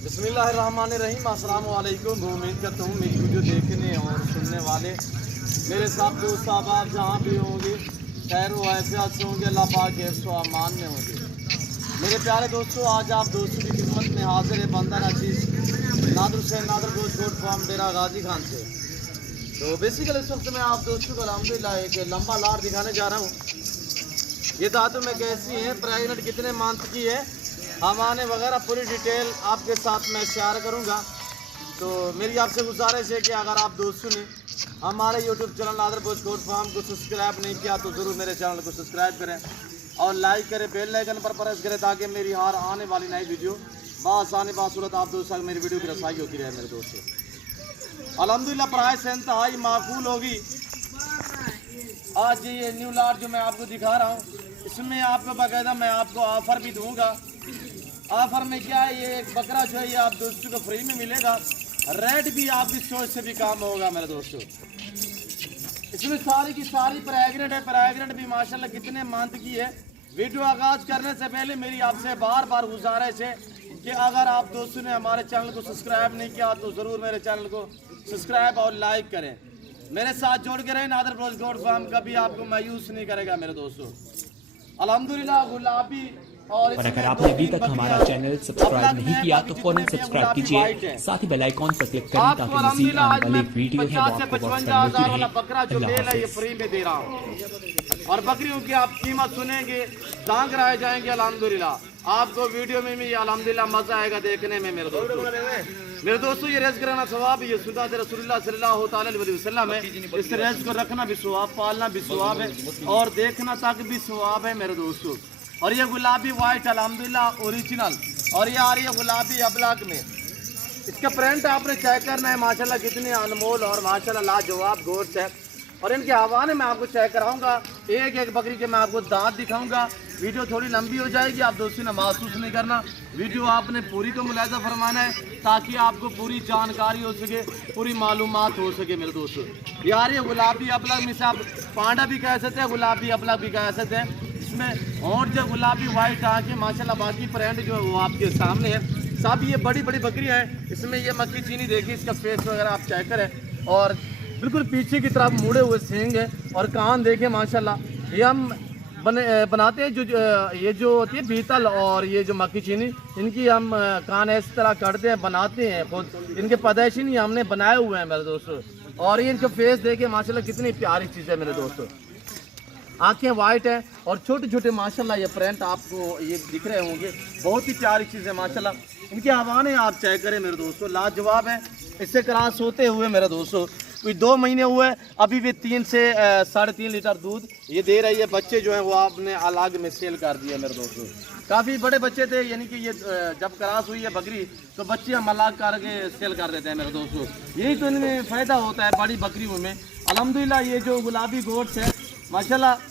बिस्मिल्लाहिर्रहमानिर्रहीम। अस्सलाम वालेकुम। उम्मीद करता हूँ मेरी वीडियो देखने और सुनने वाले मेरे साथ दोस्त आप जहाँ भी होंगे खैर व आफियत से होंगे, अल्लाह पाक के हिफ्ज़ व अमान में होंगे। मेरे प्यारे दोस्तों, आज आप दोस्तों की खिदमत में हाजिर है बंदा अजीज़ नादर हुसैन नादर गोश्त फार्म डेरा गाजी खान से। तो बेसिकली इस वक्त मैं आप दोस्तों को अल्हम्दुलिल्लाह एक लंबा लाट दिखाने जा रहा हूँ। ये दातु में कैसी है, प्रेगनेंट कितने मंथ की है, हमाने वगैरह पूरी डिटेल आपके साथ मैं शेयर करूंगा। तो मेरी आपसे गुजारिश है कि अगर आप दोस्तों ने हमारे YouTube चैनल नादर गोश्त फार्म को सब्सक्राइब नहीं किया तो ज़रूर मेरे चैनल को सब्सक्राइब करें और लाइक करें, बेल आइकन पर प्रेस करें ताकि मेरी हर आने वाली नई वीडियो बासानी बासूरत आप दोस्तों तक मेरी वीडियो की रसाई होती रहे। मेरे दोस्तों अल्हम्दुलिल्लाह प्राइस इंतहाई माकूल होगी। आज ये न्यू लाट जो मैं आपको दिखा रहा हूँ इसमें आपको बाकायदा मैं आपको ऑफ़र भी दूंगा। ऑफ़र में क्या है, ये एक बकरा जो है ये आप दोस्तों को फ्री में मिलेगा, रेट भी आपकी सोच से भी कम होगा। मेरे दोस्तों इसमें सारी की सारी प्रेगनेंट है, प्रेगनेंट भी माशाल्लाह कितने मंथ की है। वीडियो आगाज़ करने से पहले मेरी आपसे बार बार गुजारिश है कि अगर आप दोस्तों ने हमारे चैनल को सब्सक्राइब नहीं किया तो ज़रूर मेरे चैनल को सब्सक्राइब और लाइक करें। मेरे साथ जोड़ के रहें, नादर गोश्त फार्म कभी आपको मायूस नहीं करेगा। मेरे दोस्तों अल्हम्दुलिल्लाह गुलाबी और अगर आपने अभी तक हमारा चैनल सब्सक्राइब नहीं किया तो फौरन सब्सक्राइब कीजिए, साथ ही बेल आइकॉन पर क्लिक करें ताकि मज़ीद आने वाली वीडियो है वो आपको व्हाट्सएप पर मिलती रहे। बकरा जो ले है ये फ्री में दे रहा हूँ और बकरियों की आप कीमत सुनेंगे, दांग रहे जाएंगे। अल्हम्दुलिल्लाह आपको वीडियो में भी अल्हम्दुलिल्लाह मजा आएगा देखने में। मेरे दोस्तों ये रेस कराना सवाब, ये सुन्नत रसूलुल्लाह सल्लल्लाहु अलैहि वसल्लम है। इस रेस को रखना भी सवाब, पालना भी सवाब है और देखना तक भी सवाब है। मेरे दोस्तों और ये गुलाबी वाइट अल्हम्दुलिल्लाह ओरिजिनल, और ये आ रही है गुलाबी अबलग में। इसका प्रिंट आपने चेक करना है, माशाल्लाह कितने अनमोल और माशाल्लाह लाजवाब गोश्त है। और इनके हवाने मैं आपको चेक कराऊंगा, एक एक बकरी के मैं आपको दांत दिखाऊंगा। वीडियो थोड़ी लंबी हो जाएगी, आप दोस्तों ने महसूस नहीं करना, वीडियो आपने पूरी को मुलाहिजा फरमाना है ताकि आपको पूरी जानकारी हो सके, पूरी मालूमात हो सके। मेरे दोस्तों यार ये गुलाबी अबलग में से आप पांडा भी कह सकते हैं, गुलाबी अबलग भी कह सकते हैं। इसमें और जो गुलाबी वाइट आके माशाल्लाह बाकी प्रिंट जो है वो आपके सामने है। सब ये बड़ी बड़ी बकरियां हैं। इसमें ये मक्की चीनी देखिए, इसका फेस वगैरह आप चेक करें और बिल्कुल पीछे की तरफ मुड़े हुए सींग है और कान देखें माशाल्लाह। ये हम बनाते हैं जो ये जो होती है बीतल और ये जो मक्की चीनी, इनकी हम कान इस तरह करते हैं, बनाते हैं खुद, इनके पैदाइशी नहीं हमने बनाए हुए हैं मेरे दोस्तों। और ये इनका फेस देखे माशाल्लाह कितनी प्यारी चीज़ है मेरे दोस्तों। आंखें वाइट हैं और छोटे छोटे माशाल्लाह ये प्रिंट आपको ये दिख रहे होंगे, बहुत ही प्यारी चीज़ है माशाल्लाह। इनके हवाने आप चेक करें मेरे दोस्तों, लाजवाब है। इससे क्रॉस होते हुए मेरे दोस्तों कोई 2 महीने हुए, अभी भी 3 से 3.5 लीटर दूध ये दे रही है। बच्चे जो हैं वो आपने अलग में सेल कर दिए मेरे दोस्तों। काफ़ी बड़े बच्चे थे, यानी कि ये जब क्रॉस हुई है बकरी तो बच्चे हम अलग करके सेल कर देते हैं मेरे दोस्तों। यही तो इनमें फ़ायदा होता है बड़ी बकरियों में। अल्हम्दुलिल्लाह ये जो गुलाबी गोश्त है माशाल्लाह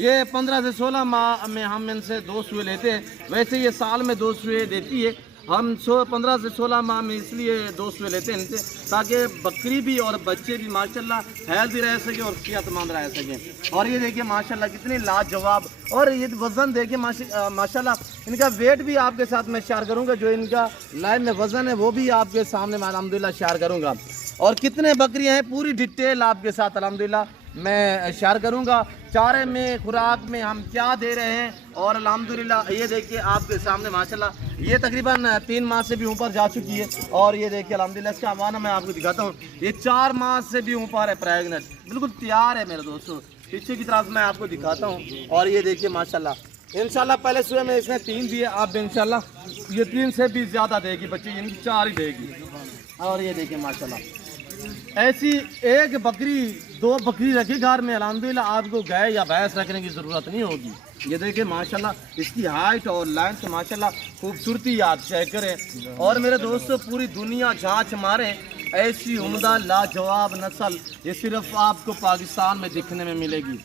ये 15 से 16 माह में हम इनसे 2 सुए लेते हैं। वैसे ये साल में 2 सुए देती है, हम 15 से 16 माह में इसलिए 2 सुए लेते हैं इनसे ताकि बकरी भी और बच्चे भी माशाल्लाह हेल्दी रह सके और सेहतमंद रह सकें। और ये देखिए माशाल्लाह कितने लाजवाब, और ये वज़न देखिए माशाल्लाह इनका वेट भी आपके साथ मैं शेयर करूँगा, जो इनका लाइव में वज़न है वो भी आपके सामने मैं अल्हम्दुलिल्लाह शेयर करूँगा। और कितने बकरियाँ हैं पूरी डिटेल आपके साथ अल्हम्दुलिल्लाह मैं शेयर करूंगा। चारे में खुराक में हम क्या दे रहे हैं और अल्हम्दुलिल्लाह ये देखिए आपके सामने माशाल्लाह ये तकरीबन 3 माह से भी ऊपर जा चुकी है। और ये देखिए अल्हम्दुलिल्लाह इसका हवाना मैं आपको दिखाता हूँ, ये 4 माह से भी ऊपर है, प्रेगनेंट बिल्कुल तैयार है मेरे दोस्तों। पीछे की तरफ मैं आपको दिखाता हूँ और ये देखिए माशाल्लाह इंशाल्लाह पहले सुबह में इसने 3 दिए, आप इंशाल्लाह ये 3 से भी ज़्यादा देगी बच्चे, यानी 4 ही देगी। और ये देखिए माशाल्लाह ऐसी एक बकरी 2 बकरी रखी घर में, अल्हम्दुलिल्लाह आपको गाय या भैंस रखने की ज़रूरत नहीं होगी। ये देखिए माशाल्लाह इसकी हाइट और लेंथ माशाल्लाह खूबसूरती आप चेक करें। और मेरे दोस्तों पूरी दुनिया जांच मारे, ऐसी उम्दा लाजवाब नस्ल ये सिर्फ आपको पाकिस्तान में दिखने में मिलेगी।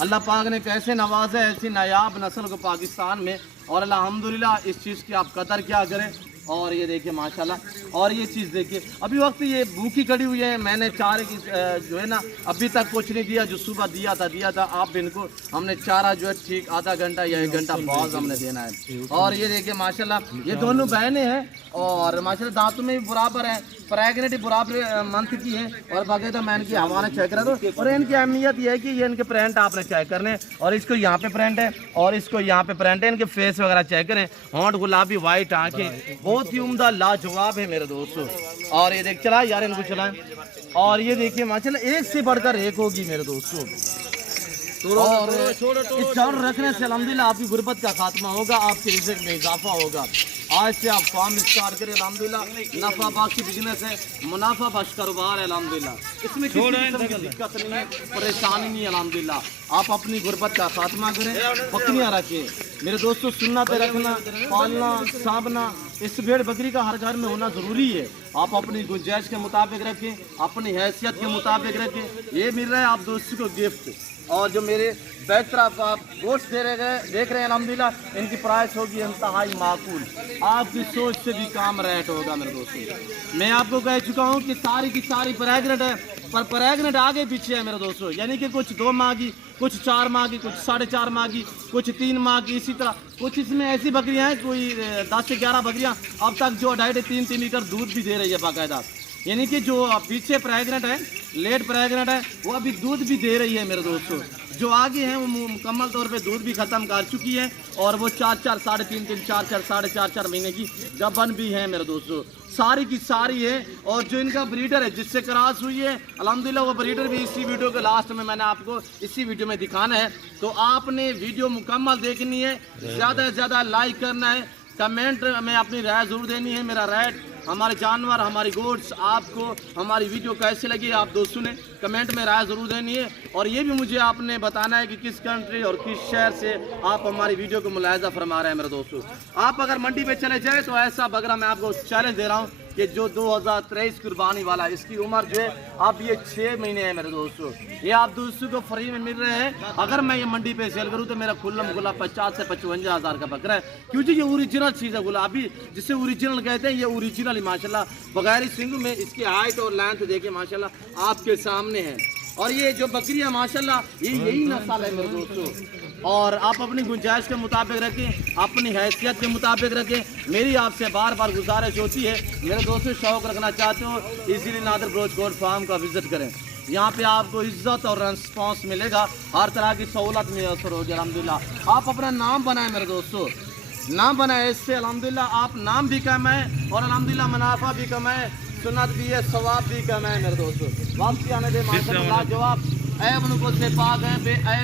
अल्लाह पाक ने कैसे नवाजा है ऐसी नायाब नस्ल को पाकिस्तान में। और अल्हम्दुलिल्लाह इस चीज़ की आप कदर क्या करें, और ये देखिए माशाल्लाह। और ये चीज़ देखिए, अभी वक्त ये भूखी खड़ी हुई है, मैंने चारे की जो है ना अभी तक कुछ नहीं दिया, जो सुबह दिया था। आप इनको हमने चारा जो है ठीक आधा घंटा या 1 घंटा बहुत हमने देना है। और ये देखिए माशाल्लाह, ये दोनों बहनें हैं और माशाल्लाह दांतों में भी बराबर है, प्रेगनेंट बराबर मंथ की है। और बाकायदा मैं इनकी हमारा चेक करा दो। और इनकी अहमियत ये है कि ये इनके प्रिंट आपने चेक करने, और इसको यहाँ पे प्रिंट है और इसको यहाँ पे प्रिंट है। इनके फेस वगैरह चेक करें, होंठ गुलाबी वाइट आंखें, बहुत ही उम्दा लाजवाब है मेरे दोस्तों। और ये देख चलाए यार, इनको चलाएं। और ये देखिए माशाल्लाह एक से बढ़कर एक होगी मेरे दोस्तों। और इस जानवर रखने से अल्हम्दुलिल्लाह आपकी गुर्बत का खात्मा होगा, आपके रिज़्क़ में इजाफा होगा। आज से आप फार्म स्टार्ट करें अल्हम्दुलिल्लाह, नफा बख्श बिजनेस है, मुनाफा बख्श कारोबार है अल्हम्दुलिल्लाह। इसमें किसी किस्म की दिक्कत नहीं है, परेशानी नहीं है अल्हम्दुलिल्लाह। आप अपनी गुर्बत का खात्मा करें, बकरियाँ रखें मेरे दोस्तों। सुन्नत रखना, पालना, साबना, इस भेड़ बकरी का हर घर में होना ज़रूरी है। आप अपनी गुंजाइश के मुताबिक रखें, अपनी हैसियत के मुताबिक रखें। ये मिल रहा है आप दोस्तों को गिफ्ट। और जो मेरे बैक तरफ आप गोश्त देख रहे हैं अल्हम्दुलिल्लाह, इनकी प्राइस होगी इंतहाई माकूल, आपकी सोच से भी काम रेट होगा मेरे दोस्तों। मैं आपको कह चुका हूँ कि सारी की सारी प्रेग्नेंट है, पर प्रेग्नेंट आगे पीछे है मेरे दोस्तों। यानी कि कुछ 2 माह की, कुछ 4 माह की, कुछ 4.5 माह की, कुछ 3 माह की, इसी तरह कुछ इसमें ऐसी बकरियां हैं, कोई 10 से 11 बकरियां अब तक जो 2.5-3 लीटर दूध भी दे रही है बाकायदा। यानी कि जो पीछे प्रेग्नेंट है, लेट प्रेग्नेंट है, वो अभी दूध भी दे रही है मेरे दोस्तों। जो आगे हैं वो मुकम्मल तौर पे दूध भी ख़त्म कर चुकी है और वो 4-4, 3.5, 4-4, 4.5 महीने की गबन भी है मेरे दोस्तों। सारी की सारी है। और जो इनका ब्रीडर है जिससे क्रॉस हुई है अल्हम्दुलिल्लाह, वो ब्रीडर भी इसी वीडियो के लास्ट में मैंने आपको इसी वीडियो में दिखाना है। तो आपने वीडियो मुकम्मल देखनी है, ज़्यादा से ज़्यादा लाइक करना है, कमेंट में अपनी राय ज़रूर देनी है। मेरा रेट, हमारे जानवर, हमारी गोड्स, आपको हमारी वीडियो कैसे लगी आप दोस्तों ने कमेंट में राय ज़रूर देनी है। और ये भी मुझे आपने बताना है कि किस कंट्री और किस शहर से आप हमारी वीडियो को मुलाहिजा फरमा रहे हैं मेरे दोस्तों। आप अगर मंडी पे चले जाए तो ऐसा बकरा मैं आपको चैलेंज दे रहा हूँ कि जो 2023 कुर्बानी वाला, इसकी उम्र जो है अब ये 6 महीने है मेरे दोस्तों। ये आप दोस्तों को फ्री में मिल रहे हैं। अगर मैं ये मंडी पे सेल करूँ तो मेरा खुल्लम खुला 50 से 55 हज़ार का बकरा है, क्योंकि ये ओरिजिनल चीज़ है। गुलाबी जिसे ओरिजिनल कहते हैं, ये ओरिजिनल ही माशाल्लाह बगैर सिंग में। इसकी हाइट और लेंथ देखिए माशाल्लाह आपके सामने है। और ये जो बकरियाँ माशाल्लाह ये यही नस्ल है मेरे दोस्तों। और आप अपनी गुंजाइश के मुताबिक रखें, अपनी हैसियत के मुताबिक रखें। मेरी आपसे बार बार गुजारिश होती है, मेरे दोस्तों शौक़ रखना चाहते हो easily Nadir Baloch goat farm का विज़िट करें। यहाँ पे आपको इज्जत और रिस्पॉन्स मिलेगा, हर तरह की सहूलत मैसर होगी अल्हम्दुलिल्लाह। आप अपना नाम बनाएं मेरे दोस्तों, नाम बनाए, इससे अल्हम्दुलिल्लाह आप नाम भी कमाएं और अल्हम्दुलिल्लाह मुनाफा भी कमाएं, सुन्नत भी है, सवाब भी कमाएं मेरे दोस्तों। वापसी आने दे माशाल्लाह जवाब ऐब उनको से पाक है,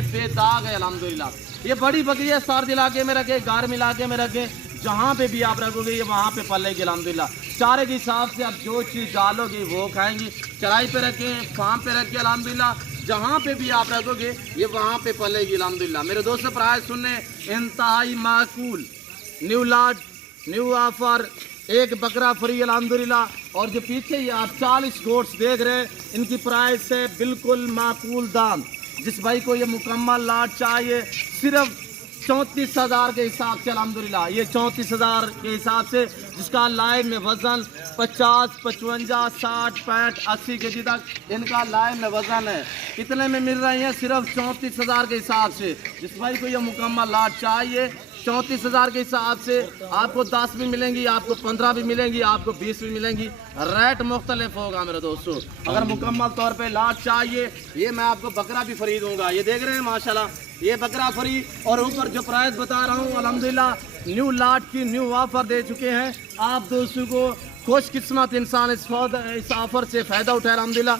बेदाग है अल्हम्दुलिल्लाह। ये बड़ी बकरी है, सार्द इलाके में रखे, गार्म इलाके में रखे, जहाँ पे भी आप रखोगे ये वहाँ पे पलेगी अल्हम्दुलिल्लाह। चारे के हिसाब से आप जो चीज़ डालोगे वो खाएंगी। चराई पे रखें, फार्म पे रखें अल्हम्दुलिल्लाह, जहाँ पे भी आप रखोगे ये वहाँ पे पलेगी अल्हम्दुलिल्लाह। मेरे दोस्तों प्राइस सुनने इंतहाई माकूल, न्यू लाट, न्यू ऑफर, एक बकरा फ्री अल्हम्दुलिल्लाह। और जो पीछे ये आप 40 गोट्स देख रहे हैं, इनकी प्राइस है बिल्कुल माकूल दाम। जिस भाई को ये मुकम्मल लाट चाहिए सिर्फ 34,000 के हिसाब से अल्हम्दुलिल्लाह, ये 34,000 के हिसाब से, जिसका लाइव में वज़न 50, 55, 60, 65, 80 के जी तक इनका लाइव में वज़न है। कितने में मिल रही हैं? सिर्फ 34,000 के हिसाब से। जिस भाई को ये मुकम्मल लाट चाहिए 34,000 के हिसाब से आपको 10 भी मिलेंगी, आपको 15 भी मिलेंगी, आपको 20 भी मिलेंगी। रेट मुख्तलिफ होगा मेरे दोस्तों। अगर मुकम्मल तौर पे लाट चाहिए, ये मैं आपको बकरा भी फ्री दूंगा। ये देख रहे हैं माशाल्लाह, ये बकरा फ्री। और ऊपर जो प्राइस बता रहा हूँ अल्हम्दुलिल्लाह, न्यू लाट की न्यू ऑफर दे चुके हैं आप दोस्तों को। खुशकिस्मत इंसान इस ऑफर से फ़ायदा उठाए अल्हम्दुलिल्लाह।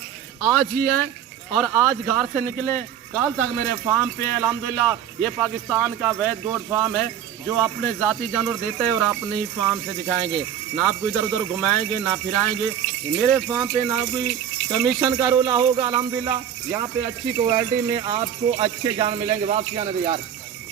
आज ही हैं और आज घर से निकले, कल तक मेरे फार्म पे अल्हम्दुलिल्लाह। ये पाकिस्तान का वैद गोट फार्म है जो अपने ज़ाती जानवर देते हैं और अपने ही फार्म से दिखाएंगे, ना आपको इधर उधर घुमाएंगे ना फिराएंगे। मेरे फार्म पे ना कोई कमीशन का रोला होगा अल्हम्दुलिल्लाह। यहाँ पे अच्छी क्वालिटी में आपको अच्छे जानवर मिलेंगे। वापसी आने दे यार।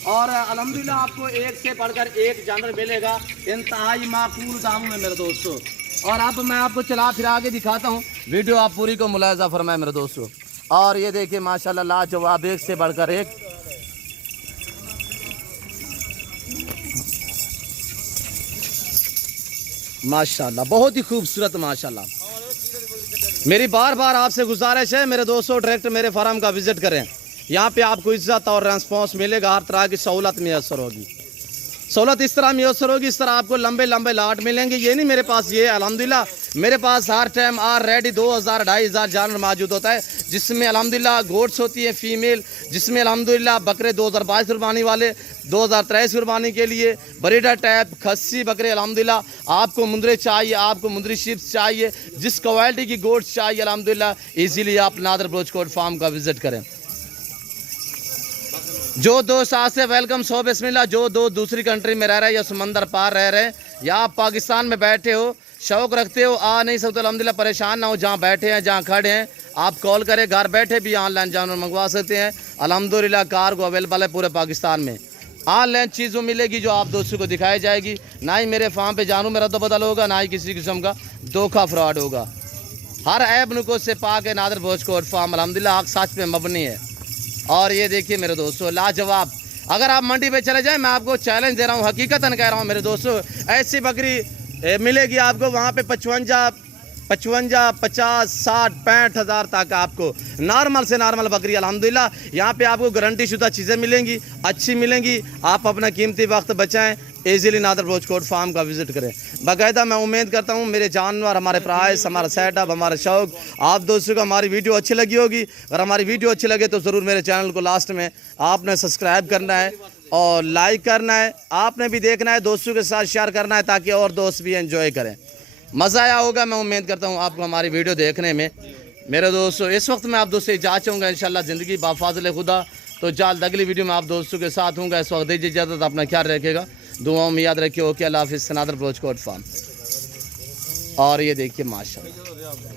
और अल्हम्दुलिल्लाह आपको एक से बढ़कर एक जानवर मिलेगा इंतहाई माकूल दामों में मेरे दोस्तों। और अब मैं आपको चला फिरा के दिखाता हूँ, वीडियो आप पूरी को मुलाहिजा फरमाएं मेरे दोस्तों। और ये देखिए माशाल्लाह लाजवाब, एक से बढ़कर एक। माशाल्लाह, बहुत ही खूबसूरत माशाल्लाह। मेरी बार बार आपसे गुजारिश है मेरे दोस्तों, डायरेक्ट मेरे फार्म का विजिट करें। यहाँ पे आपको इज्जत और रेस्पॉन्स मिलेगा, हर तरह की सहूलत मैसर होगी। सहूलत इस तरह मैसर होगी, इस तरह आपको लंबे लंबे लाट मिलेंगे। ये नहीं मेरे पास, ये अल्हम्दुलिल्लाह मेरे पास हर टाइम रेडी 2000 2500 जानवर मौजूद होता है, जिसमें अल्हम्दुलिल्लाह गोट्स होती है फीमेल, जिसमें अल्हम्दुलिल्लाह बकरे 2022 कुर्बानी वाले, 2023 कुर्बानी के लिए ब्रीडर टाइप खस्सी बकरे। अल्हम्दुलिल्लाह आपको मुंदरे चाहिए, आपको मुंदरी शिप्स चाहिए, जिस क्वालिटी की गोट्स चाहिए अल्हम्दुलिल्लाह इजीली आप नादर बलोच फार्म का विजिट करें। जो दोस्त आज से वेलकम सो बिस्मिल्लाह। जो दोस्त दूसरी कंट्री में रह रहे हैं या समंदर पार रह रहे हैं या आप पाकिस्तान में बैठे हो, शौक रखते हो, आ नहीं सकते, अल्हम्दुलिल्लाह परेशान ना हो, जहाँ बैठे हैं जहाँ खड़े हैं आप कॉल करें, घर बैठे भी ऑनलाइन जानवर मंगवा सकते हैं। अल्हम्दुलिल्लाह कार्गो अवेलेबल है पूरे पाकिस्तान में। ऑनलाइन चीज़ों मिलेगी जो आप दोस्तों को दिखाई जाएगी। ना ही मेरे फार्म पे जानू में रद्द बदल होगा, ना ही किसी किस्म का धोखा फ्रॉड होगा। हर ऐब नुको से पाक है नादर भोजकोट फार्म अल्हम्दुलिल्लाह हक सच पे मबनी है। और ये देखिए मेरे दोस्तों लाजवाब, अगर आप मंडी पे चले जाएं, मैं आपको चैलेंज दे रहा हूँ, हकीकतन कह रहा हूँ मेरे दोस्तों, ऐसी बकरी मिलेगी आपको वहाँ पे 55 50 60 65 हज़ार तक आपको नॉर्मल से नॉर्मल बकरी अल्हम्दुलिल्लाह। यहाँ पे आपको गारंटी शुदा चीज़ें मिलेंगी, अच्छी मिलेंगी। आप अपना कीमती वक्त बचाएं, ईजिली नादर बलोच फार्म का विजिट करें। बाकायदा मैं उम्मीद करता हूँ मेरे जानवर, हमारे प्राइस, हमारा सेटअप, हमारा शौक आप दोस्तों को हमारी वीडियो अच्छी लगी होगी। अगर हमारी वीडियो अच्छी लगे तो ज़रूर मेरे चैनल को लास्ट में आपने सब्सक्राइब करना है और लाइक करना है। आपने भी देखना है, दोस्तों के साथ शेयर करना है ताकि और दोस्त भी एंजॉय करें। मज़ा आया होगा, मैं उम्मीद करता हूँ आपको हमारी वीडियो देखने में। मेरे दोस्तों इस वक्त मैं आप दोस्तों इजाज़त चाहूँगा, इंशाल्लाह ज़िंदगी बाफाज़िल खुदा। तो जल्द अगली वीडियो में आप दोस्तों के साथ हूँगा। इस वक्त दीजिए इजाज़त, अपना ख्याल रखेगा, दुआओं में याद रखिए। ओके, अल्लाह हाफ़िज़। नादर बलोच फार्म। और ये देखिए माशाल्लाह।